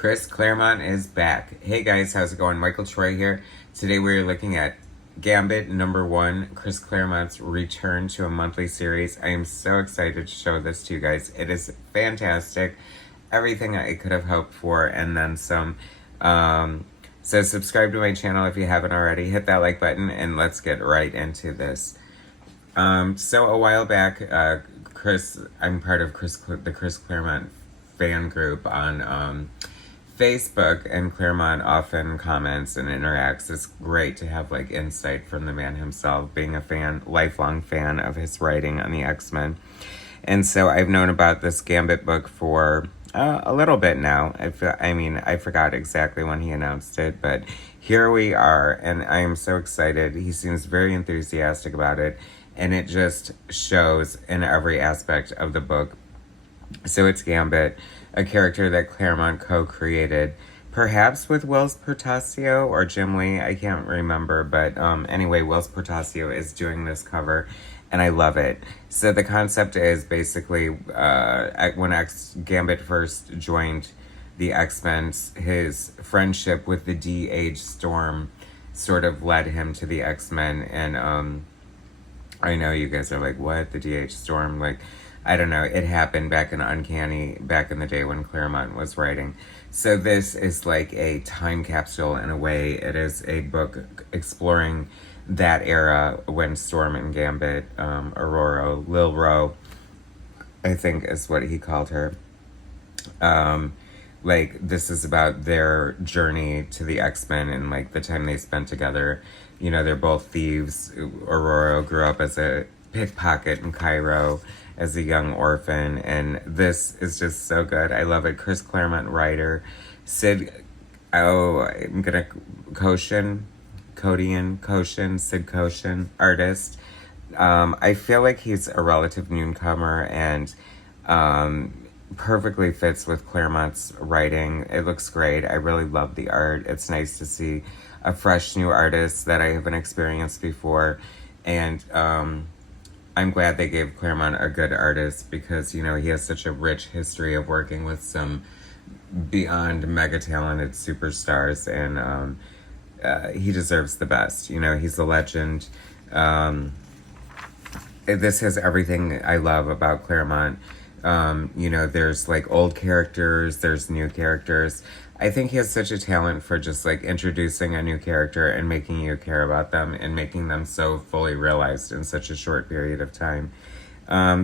Chris Claremont is back. Hey guys, how's it going? Michael Troy here. Today we're looking at Gambit #1, Chris Claremont's return to a monthly series. I am so excited to show this to you guys. It is fantastic. Everything I could have hoped for and then some. So subscribe to my channel if you haven't already. Hit that like button and let's get right into this. So a while back, I'm part of the Chris Claremont fan group on Facebook, and Claremont often comments and interacts. It's great to have like insight from the man himself, being a lifelong fan of his writing on the X-Men. And so I've known about this Gambit book for a little bit now. I forgot exactly when he announced it, but here we are, and I am so excited. He seems very enthusiastic about it, and it just shows in every aspect of the book. So it's Gambit, a character that Claremont co-created, perhaps with Whilce Portacio or Jim Lee, I can't remember, but anyway, Whilce Portacio is doing this cover, and I love it. So the concept is basically, when Gambit first joined the X-Men, his friendship with the D-Age Storm sort of led him to the X-Men, and I know you guys are like, what, the D-Age Storm? Like, I don't know, it happened back in Uncanny, back in the day when Claremont was writing. So this is like a time capsule in a way. It is a book exploring that era when Storm and Gambit, Aurora, Lil Ro, I think is what he called her. Like, this is about their journey to the X-Men and like the time they spent together. You know, they're both thieves. Aurora grew up as a pickpocket in Cairo as a young orphan, and this is just so good. I love it. Chris Claremont writer, Sid Kotian artist. I feel like he's a relative newcomer and perfectly fits with Claremont's writing. It looks great. I really love the art. It's nice to see a fresh new artist that I haven't experienced before, and I'm glad they gave Claremont a good artist because, you know, he has such a rich history of working with some beyond mega talented superstars, and he deserves the best. You know, he's a legend. This has everything I love about Claremont. You know, there's like old characters, there's new characters. I think he has such a talent for just like introducing a new character and making you care about them and making them so fully realized in such a short period of time.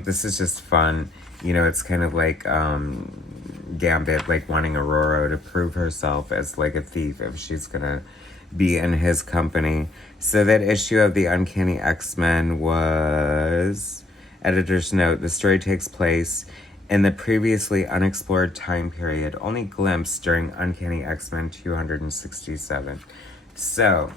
This is just fun. You know, it's kind of like Gambit, like wanting Aurora to prove herself as like a thief if she's gonna be in his company. So that issue of the Uncanny X-Men was, editor's note, the story takes place in the previously unexplored time period, only glimpsed during Uncanny X-Men 267. So,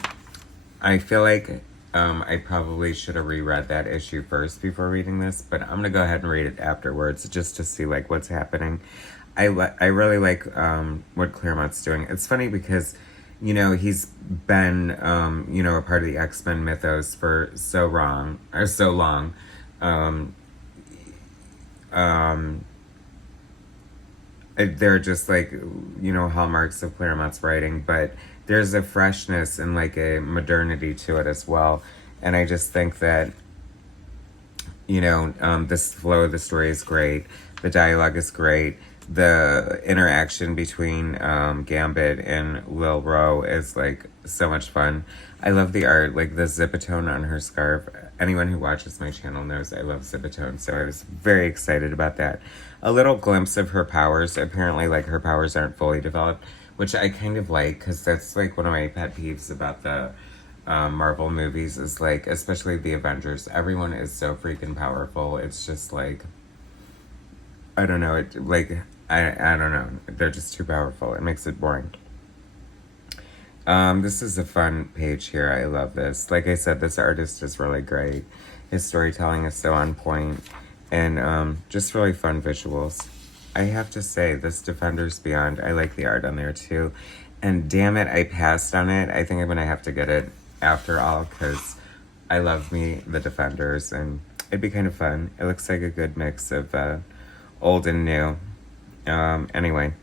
I feel like I probably should have reread that issue first before reading this, but I'm gonna go ahead and read it afterwards just to see like what's happening. I really like what Claremont's doing. It's funny because, you know, he's been you know, a part of the X-Men mythos for so long. They're just like, you know, hallmarks of Claremont's writing, but there's a freshness and like a modernity to it as well. And I just think that, you know, this flow of the story is great. The dialogue is great. The interaction between Gambit and Lil Ro is like so much fun. I love the art, like the zipatone on her scarf. Anyone who watches my channel knows I love zipatone, so I was very excited about that. A little glimpse of her powers. Apparently, like, her powers aren't fully developed, which I kind of like, because that's like one of my pet peeves about the Marvel movies is like, especially the Avengers, everyone is so freaking powerful. It's just like, I don't know, I don't know. They're just too powerful. It makes it boring. This is a fun page here. I love this. Like I said, this artist is really great. His storytelling is so on point, and just really fun visuals. I have to say, this Defenders Beyond, I like the art on there too. And damn it, I passed on it. I think I'm gonna have to get it after all, because I love me the Defenders, and it'd be kind of fun. It looks like a good mix of old and new. Anyway.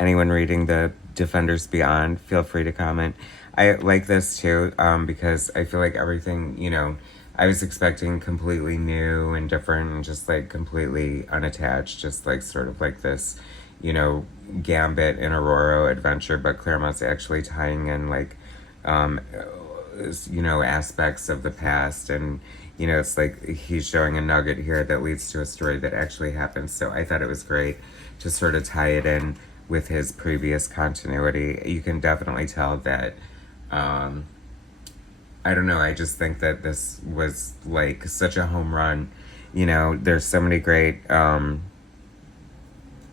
anyone reading the Defenders Beyond, feel free to comment. I like this too, because I feel like everything, you know, I was expecting completely new and different and just like completely unattached, just like sort of like this, you know, Gambit and Aurora adventure, but Claremont's actually tying in like, you know, aspects of the past, and you know, it's like he's showing a nugget here that leads to a story that actually happened. So I thought it was great to sort of tie it in with his previous continuity. You can definitely tell that, I don't know, I just think that this was like such a home run. You know, there's so many great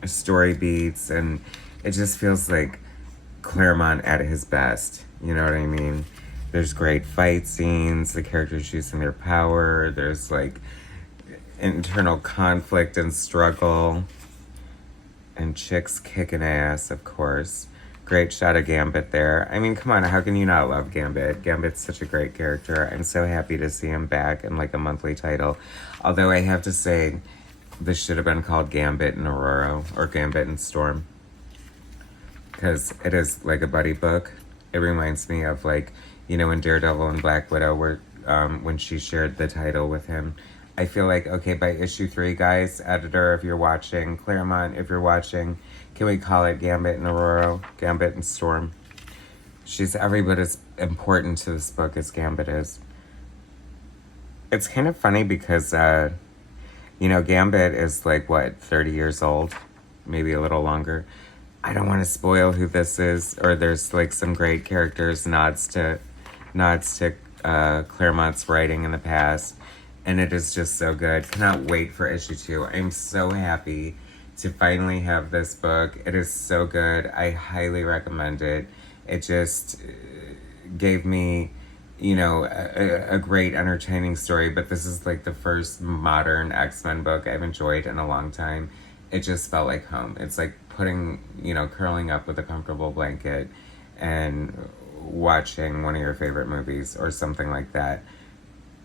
story beats, and it just feels like Claremont at his best. You know what I mean? There's great fight scenes, the characters using their power, there's like internal conflict and struggle, and chicks kicking ass, of course. Great shot of Gambit there. I mean, come on, how can you not love Gambit? Gambit's such a great character. I'm so happy to see him back in like a monthly title. Although I have to say, this should have been called Gambit and Aurora, or Gambit and Storm, because it is like a buddy book. It reminds me of like, you know, when Daredevil and Black Widow were, when she shared the title with him. I feel like, okay, by issue 3, guys, editor, if you're watching, Claremont, if you're watching, can we call it Gambit and Aurora, Gambit and Storm? She's every bit as important to this book as Gambit is. It's kind of funny because, you know, Gambit is like, what, 30 years old? Maybe a little longer. I don't want to spoil who this is, or there's like some great characters, nods to Claremont's writing in the past, and it is just so good. Cannot wait for issue 2. I'm so happy to finally have this book. It is so good. I highly recommend it. It just gave me, you know, a great entertaining story, but this is like the first modern X-Men book I've enjoyed in a long time. It just felt like home. It's like putting, you know, curling up with a comfortable blanket and watching one of your favorite movies or something like that.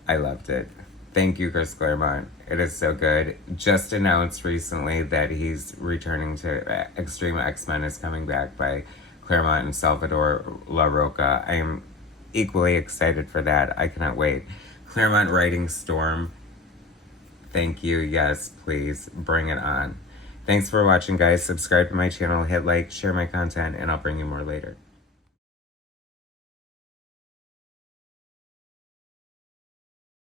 I loved it. Thank you, Chris Claremont. It is so good. Just announced recently that he's returning to Extreme X-Men is coming back by Claremont and Salvador La Roca. I am equally excited for that. I cannot wait. Claremont writing Storm. Thank you. Yes, please. Bring it on. Thanks for watching, guys. Subscribe to my channel, hit like, share my content, and I'll bring you more later.